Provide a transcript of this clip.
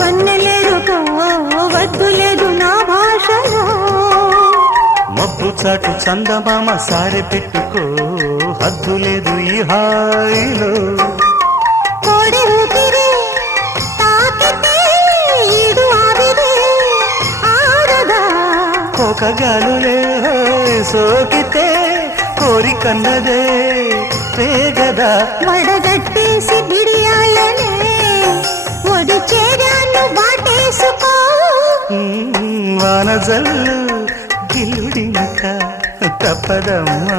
వన్నెలేరుకో వద్దు లేదు నా భాషలో మబ్బు చాటు చందమామ సారె పెట్టుకో హద్దు లేదు ఈ హాయిలో కోడి ఊపిరి తాకితే ఈడు ఆవిరి ఆడదా కోకగాలులే సోకితే కోరికన్నదే పేగదా వడగట్టేసి బిడియాలనే ఒడి చేరాను బాటేసుకో వానజల్లు గిల్లుడింక తప్పదమ్మా